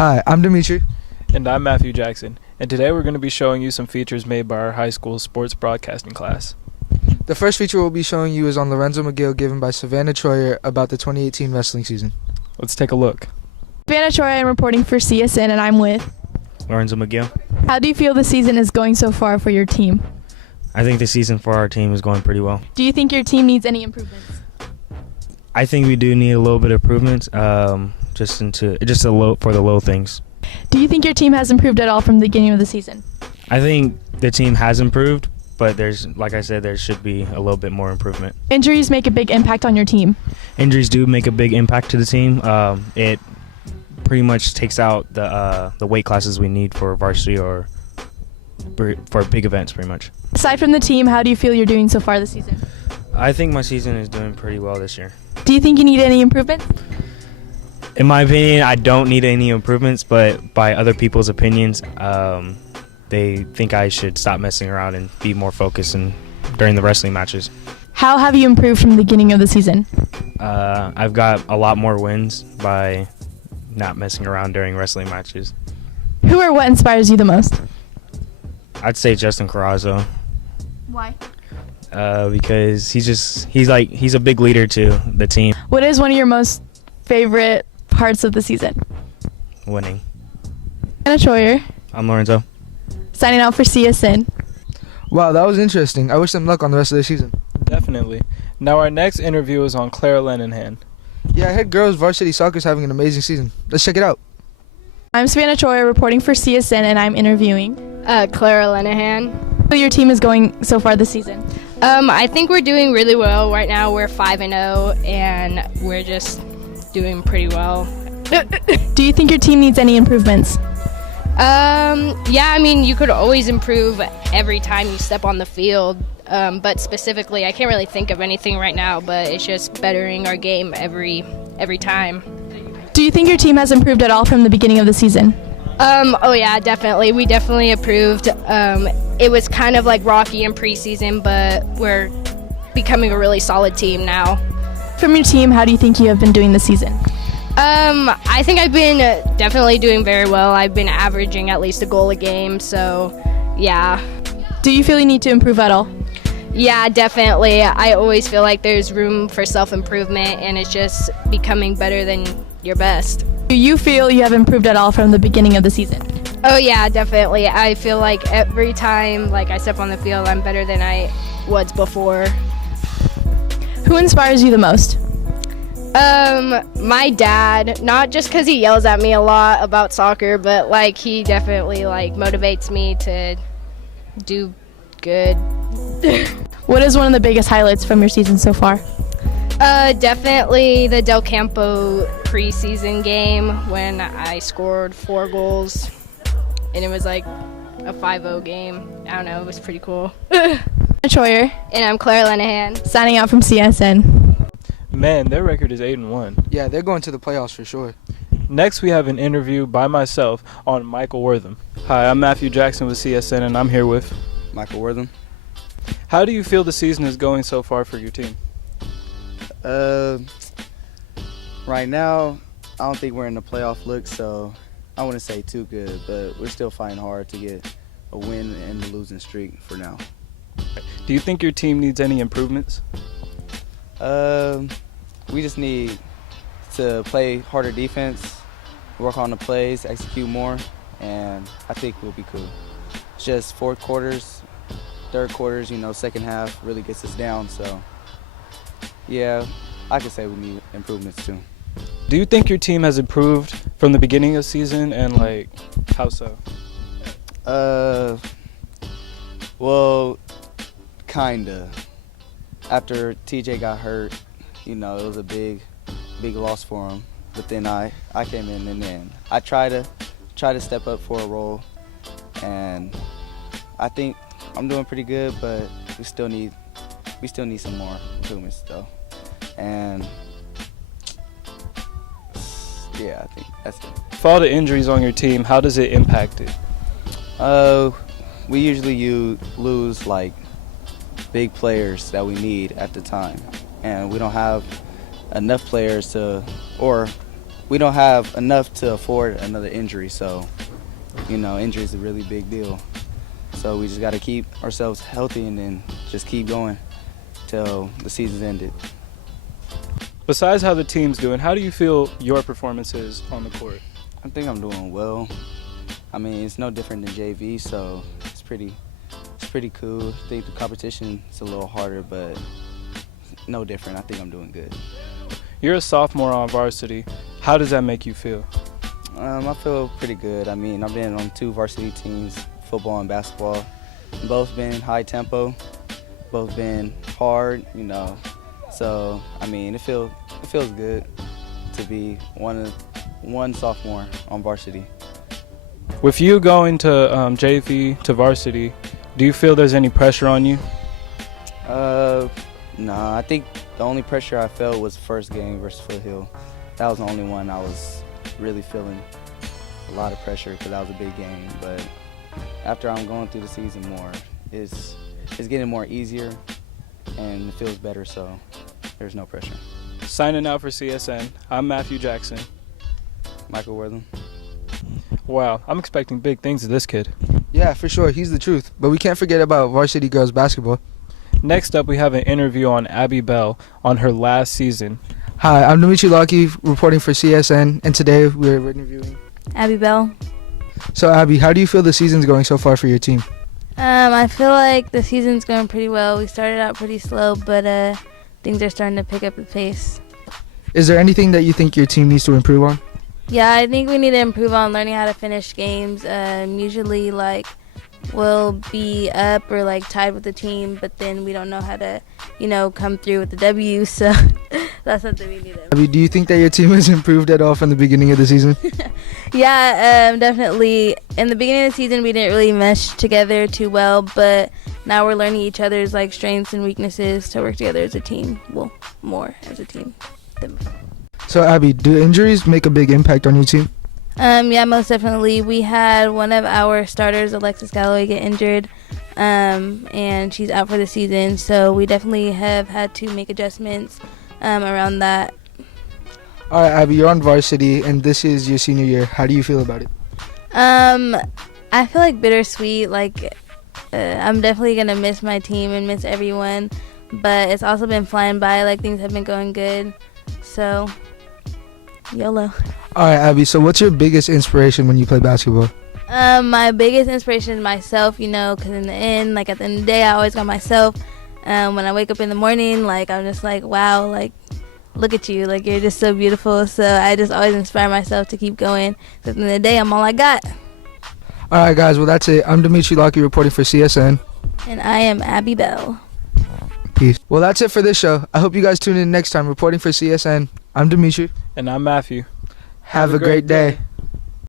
Hi, I'm Dimitri. And I'm Matthew Jackson, and today we're going to be showing you some features made by our high school sports broadcasting class. The first feature we'll be showing you is on Lorenzo McGill given by Savannah Troyer about the 2018 wrestling season. Let's take a look. Savannah Troy, I'm reporting for CSN, and I'm with Lorenzo McGill. How do you feel the season is going so far for your team? I think the season for our team is going pretty well. Do you think your team needs any improvements? I think we do need a little bit of improvements, for the little things. Do you think your team has improved at all from the beginning of the season? I think the team has improved, but like I said, there should be a little bit more improvement. Injuries make a big impact on your team. Injuries do make a big impact to the team. It pretty much takes out the weight classes we need for varsity or for big events, pretty much. Aside from the team, how do you feel you're doing so far this season? I think my season is doing pretty well this year. Do you think you need any improvements? In my opinion, I don't need any improvements, but by other people's opinions, they think I should stop messing around and be more focused during the wrestling matches. How have you improved from the beginning of the season? I've got a lot more wins by not messing around during wrestling matches. Who or what inspires you the most? I'd say Justin Carrazzo. Why? Because he's a big leader to the team. What is one of your most favorite parts of the season? Winning. Anna Troyer, I'm Lorenzo. signing out for CSN. Wow, that was interesting. I wish them luck on the rest of the season. Definitely. Now our next interview is on Claire Lenihan. Yeah, I heard girls varsity soccer is having an amazing season. Let's check it out. I'm Savannah Troyer reporting for CSN, and I'm interviewing. Clara Lenihan. How your team is going so far this season? I think we're doing really well right now. We're 5-0, and we're just doing pretty well. Do you think your team needs any improvements? Yeah, I mean, you could always improve every time you step on the field. But specifically, I can't really think of anything right now, but it's just bettering our game every time. Do you think your team has improved at all from the beginning of the season? Oh yeah, definitely. We definitely improved. It was kind of like rocky in preseason, but we're becoming a really solid team now. From your team, how do you think you have been doing this season? I think I've been definitely doing very well. I've been averaging at least a goal a game, so yeah. Do you feel you need to improve at all? Yeah, definitely. I always feel like there's room for self-improvement, and it's just becoming better than your best. Do you feel you have improved at all from the beginning of the season? Oh yeah, definitely. I feel like every time I step on the field, I'm better than I was before. Who inspires you the most? My dad, not just because he yells at me a lot about soccer, but he definitely motivates me to do good. What is one of the biggest highlights from your season so far? Definitely the Del Campo preseason game when I scored 4 goals, and it was like a 5-0 game. I don't know, it was pretty cool. Troyer. And I'm Claire Lenihan. Signing out from CSN. Man, their record is 8-1. Yeah, they're going to the playoffs for sure. Next, we have an interview by myself on Michael Wortham. Hi, I'm Matthew Jackson with CSN, and I'm here with Michael Wortham. How do you feel the season is going so far for your team? Right now, I don't think we're in the playoff look, so I wouldn't say too good, but we're still fighting hard to get a win in the losing streak for now. Do you think your team needs any improvements? We just need to play harder defense, work on the plays, execute more, and I think we'll be cool. It's just fourth quarters, third quarters, second half really gets us down, so yeah, I could say we need improvements too. Do you think your team has improved from the beginning of the season, and how so? Well, kinda. After TJ got hurt, it was a big loss for him. But then I came in, and then I try to step up for a role, and I think I'm doing pretty good. But we still need some more improvements though. And yeah, I think that's it. For all the injuries on your team, how does it impact it? We usually lose big players that we need at the time, and we don't have enough players or we don't have enough to afford another injury. So, you know, injury is a really big deal. So we just got to keep ourselves healthy and then just keep going till the season's ended. Besides how the team's doing, how do you feel your performance is on the court? I think I'm doing well. I mean, it's no different than JV, so it's pretty cool. I think the competition is a little harder, but no different. I think I'm doing good. You're a sophomore on varsity. How does that make you feel? I feel pretty good. I mean, I've been on 2 varsity teams, football and basketball. Both been high tempo, both been hard, you know. So, I mean, it feels good to be one sophomore on varsity. With you going to JV to varsity, do you feel there's any pressure on you? Nah, I think the only pressure I felt was first game versus Foothill. That was the only one I was really feeling a lot of pressure because that was a big game. But after I'm going through the season more, it's getting more easier and it feels better, so there's no pressure. Signing out for CSN, I'm Matthew Jackson. Michael Wortham. Wow, I'm expecting big things of this kid. Yeah, for sure. He's the truth. But we can't forget about varsity girls basketball. Next up, we have an interview on Abby Bell on her last season. Hi, I'm Dimitri Lockie reporting for CSN, and today we're interviewing Abby Bell. So, Abby, how do you feel the season's going so far for your team? I feel like the season's going pretty well. We started out pretty slow, but things are starting to pick up the pace. Is there anything that you think your team needs to improve on? Yeah, I think we need to improve on learning how to finish games. Usually, like, we'll be up or, like, tied with the team, but then we don't know how to, come through with the W, so that's something we need to improve. Abby, do you think that your team has improved at all from the beginning of the season? Yeah, definitely. In the beginning of the season, we didn't really mesh together too well, but now we're learning each other's, like, strengths and weaknesses to work together as a team. Well, more as a team than before. So, Abby, do injuries make a big impact on your team? Yeah, most definitely. We had one of our starters, Alexis Galloway, get injured, and she's out for the season. So we definitely have had to make adjustments around that. All right, Abby, you're on varsity, and this is your senior year. How do you feel about it? I feel like bittersweet. Like, I'm definitely going to miss my team and miss everyone, but it's also been flying by. Like, things have been going good. So, YOLO. All right, Abby, so what's your biggest inspiration when you play basketball? My biggest inspiration is myself, because in the end, like, at the end of the day, I always got myself. When I wake up in the morning, like, I'm just like, wow, like, look at you. Like, you're just so beautiful. So I just always inspire myself to keep going. At the end of the day, I'm all I got. All right, guys, well, that's it. I'm Dimitri Lockie reporting for CSN. And I am Abby Bell. Peace. Well, that's it for this show. I hope you guys tune in next time. Reporting for CSN, I'm Dimitri. And I'm Matthew. Have a great day.